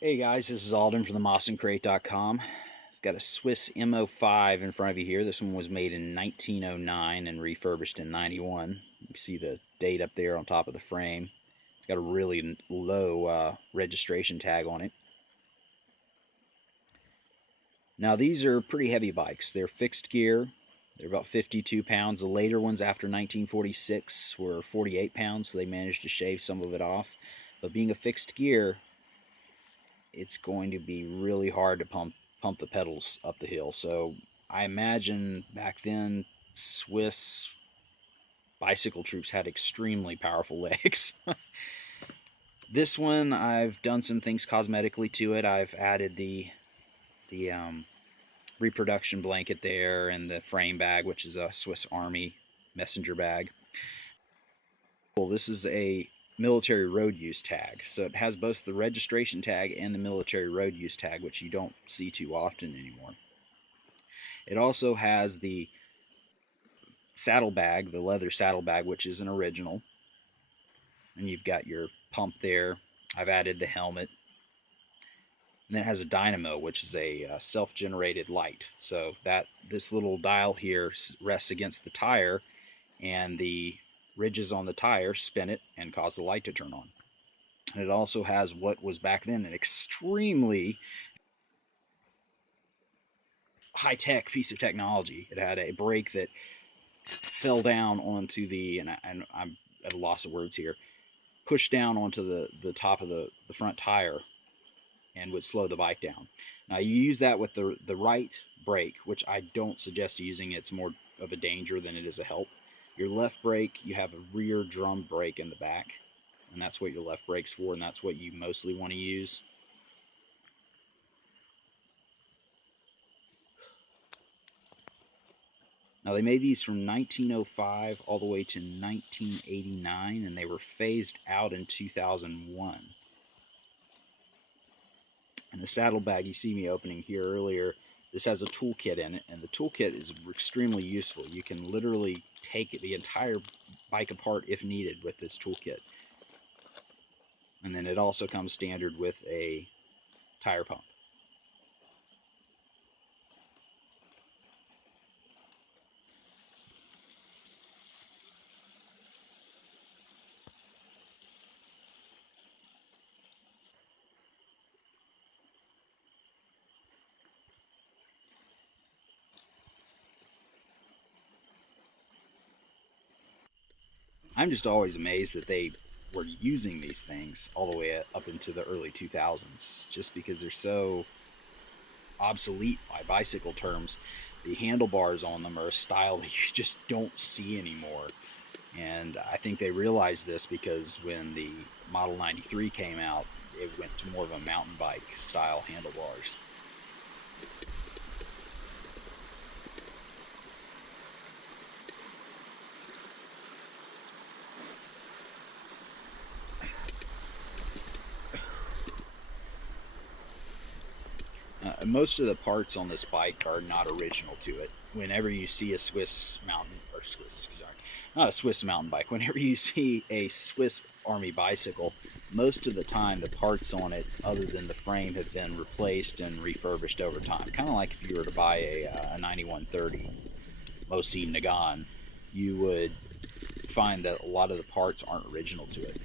Hey guys, this is Alden from themossandcrate.com. I've got a Swiss M05 in front of you here. This one was made in 1909 and refurbished in 91. You see the date up there on top of the frame. It's got a really low registration tag on it. Now these are pretty heavy bikes. They're fixed gear. They're about 52 pounds. The later ones after 1946 were 48 pounds, so they managed to shave some of it off. But being a fixed gear, it's going to be really hard to pump the pedals up the hill. So I imagine back then Swiss bicycle troops had extremely powerful legs. This one, I've done some things cosmetically to it. I've added the reproduction blanket there and the frame bag, which is a Swiss Army messenger bag. Well, this is a military road use tag, so it has both the registration tag and the military road use tag, which you don't see too often anymore. It also has the saddlebag, the leather saddlebag, which is an original, and you've got your pump there. I've added the helmet, and then it has a dynamo, which is a self-generated light. So that this little dial here rests against the tire, and the ridges on the tire spin it and cause the light to turn on. And it also has what was back then an extremely high-tech piece of technology. It had a brake that fell down onto the, and I'm at a loss of words here, pushed down onto the top of the front tire and would slow the bike down. Now you use that with the right brake, which I don't suggest using. It's more of a danger than it is a help. Your left brake, you have a rear drum brake in the back, and that's what your left brake's for, and that's what you mostly want to use. Now they made these from 1905 all the way to 1989, and they were phased out in 2001. And the saddlebag you see me opening here earlier, this has a toolkit in it, and the toolkit is extremely useful. You can literally take the entire bike apart if needed with this toolkit. And then it also comes standard with a tire pump. I'm just always amazed that they were using these things all the way up into the early 2000s, just because they're so obsolete by bicycle terms. The handlebars on them are a style that you just don't see anymore. And I think they realized this because when the Model 93 came out, it went to more of a mountain bike style handlebars. Most of the parts on this bike are not original to it. Whenever you see a Swiss mountain, or Swiss, sorry, not a Swiss mountain bike, whenever you see a Swiss Army bicycle, most of the time the parts on it, other than the frame, have been replaced and refurbished over time. Kind of like if you were to buy a 9130 Mosin Nagant, you would find that a lot of the parts aren't original to it.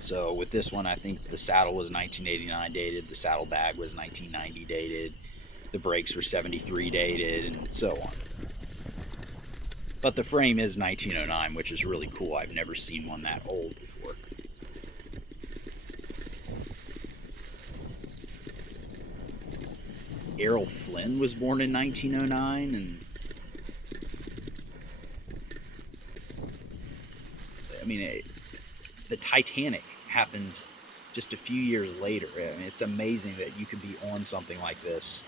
So with this one, I think the saddle was 1989 dated, the saddlebag was 1990 dated, the brakes were 73 dated, and so on. But the frame is 1909, which is really cool. I've never seen one that old before. Errol Flynn was born in 1909, and I mean, the Titanic happened just a few years later. I mean, it's amazing that you could be on something like this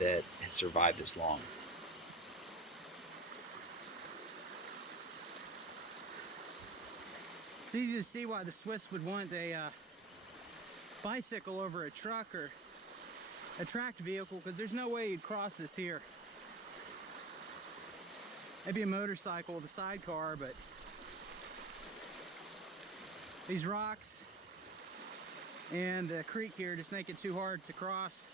that has survived this long. It's easy to see why the Swiss would want a bicycle over a truck or a tracked vehicle, because there's no way you'd cross this here. Maybe a motorcycle with a sidecar, but these rocks, and the creek here just make it too hard to cross.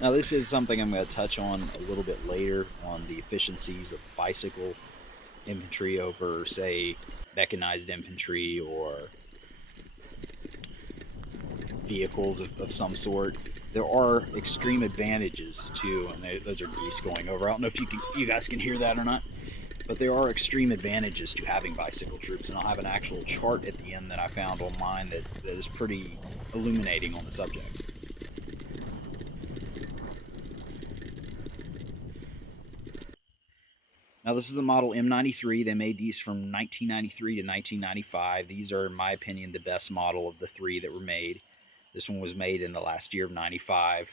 Now this is something I'm going to touch on a little bit later on the efficiencies of bicycle infantry over, say, mechanized infantry or vehicles of some sort. There are extreme advantages too, and those are geese going over. I don't know if you guys can hear that or not, but there are extreme advantages to having bicycle troops, and I'll have an actual chart at the end that I found online that is pretty illuminating on the subject. Now this is the model M93. They made these from 1993 to 1995. These are, in my opinion, the best model of the three that were made. This one was made in the last year of 95.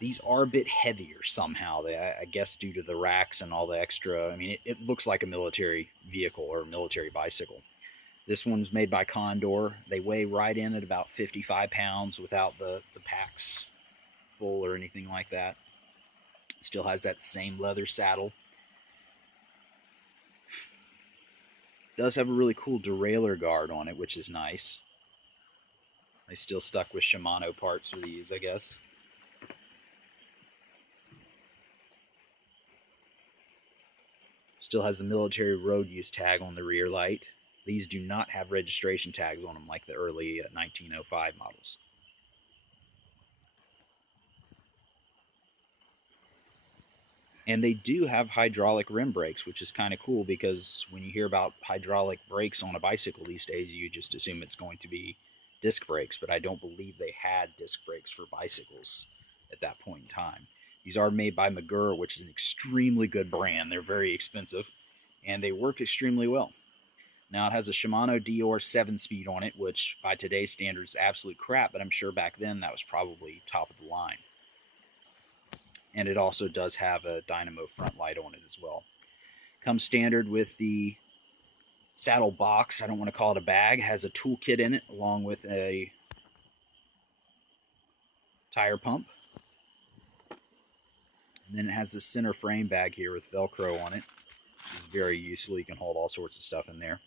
These are a bit heavier somehow. I guess due to the racks and all the extra. I mean, it looks like a military vehicle or a military bicycle. This one's made by Condor. They weigh right in at about 55 pounds without the packs full or anything like that. Still has that same leather saddle. Does have a really cool derailleur guard on it, which is nice. They still stuck with Shimano parts for these, I guess. Still has the military road use tag on the rear light. These do not have registration tags on them like the early 1905 models. And they do have hydraulic rim brakes, which is kind of cool because when you hear about hydraulic brakes on a bicycle these days, you just assume it's going to be disc brakes, but I don't believe they had disc brakes for bicycles at that point in time. These are made by Magura, which is an extremely good brand. They're very expensive, and they work extremely well. Now, it has a Shimano Dior 7-speed on it, which by today's standards is absolute crap, but I'm sure back then that was probably top of the line. And it also does have a dynamo front light on it as well. Comes standard with the saddle box. I don't want to call it a bag. It has a toolkit in it along with a tire pump. And then it has this center frame bag here with Velcro on it, which is very useful. You can hold all sorts of stuff in there.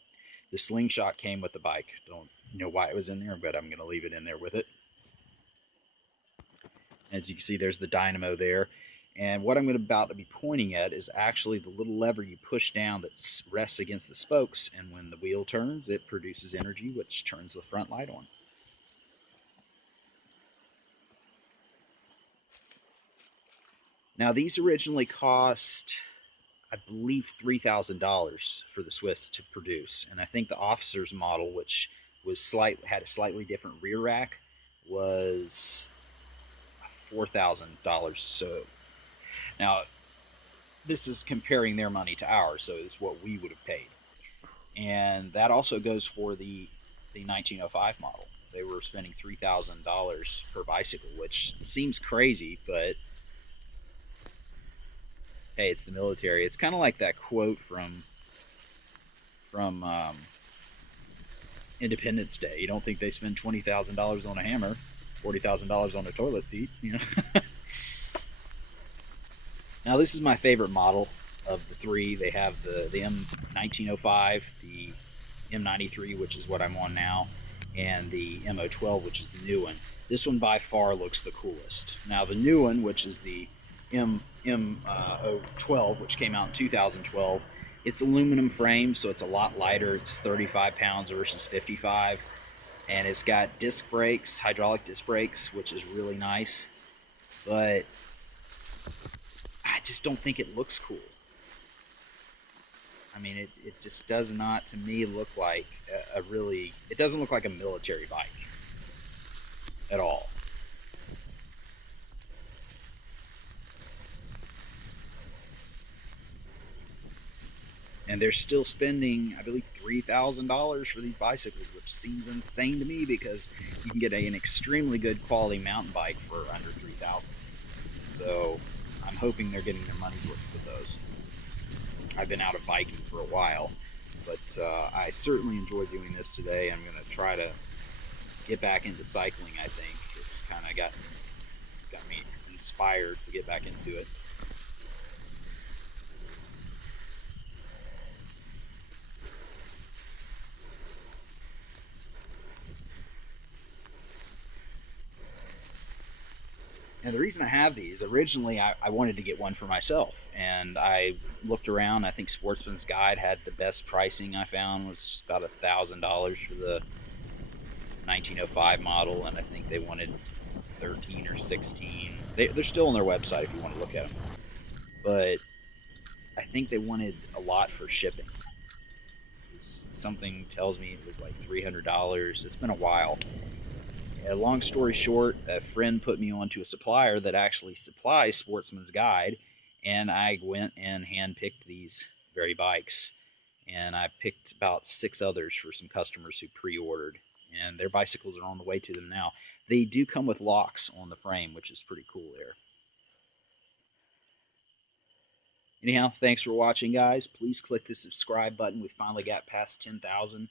The slingshot came with the bike. Don't know why it was in there, but I'm going to leave it in there with it. As you can see, there's the dynamo there. And what I'm about to be pointing at is actually the little lever you push down that rests against the spokes, and when the wheel turns, it produces energy, which turns the front light on. Now, these originally cost, I believe, $3,000 for the Swiss to produce, and I think the officer's model, which was had a slightly different rear rack, was $4,000. So now this is comparing their money to ours, so it's what we would have paid. And that also goes for the 1905 model. They were spending $3,000 per bicycle, which seems crazy, but hey, it's the military. It's kind of like that quote from Independence Day. You don't think they spend $20,000 on a hammer, $40,000 on a toilet seat, you know? Now, this is my favorite model of the three. They have the M1905, the M93, which is what I'm on now, and the M012, which is the new one. This one by far looks the coolest. Now, the new one, which is the M012, which came out in 2012, it's aluminum frame, so it's a lot lighter. It's 35 pounds versus 55, and it's got disc brakes, hydraulic disc brakes, which is really nice, but I just don't think it looks cool. I mean, it just does not, to me, look like it doesn't look like a military bike at all. And they're still spending, I believe, $3,000 for these bicycles, which seems insane to me because you can get an extremely good quality mountain bike for under $3,000. So I'm hoping they're getting their money's worth with those. I've been out of biking for a while, but I certainly enjoy doing this today. I'm going to try to get back into cycling, I think. It's kind of got me inspired to get back into it. And the reason I have these, originally I wanted to get one for myself, and I looked around. I think Sportsman's Guide had the best pricing I found was about $1,000 for the 1905 model, and I think they wanted 13 or 16. They're still on their website if you want to look at them, but I think they wanted a lot for shipping. Something tells me it was like $300. It's been a while. Long story short, a friend put me on to a supplier that actually supplies Sportsman's Guide, and I went and handpicked these very bikes. And I picked about 6 others for some customers who pre-ordered, and their bicycles are on the way to them now. They do come with locks on the frame, which is pretty cool there. Anyhow, thanks for watching, guys. Please click the subscribe button. We finally got past 10,000.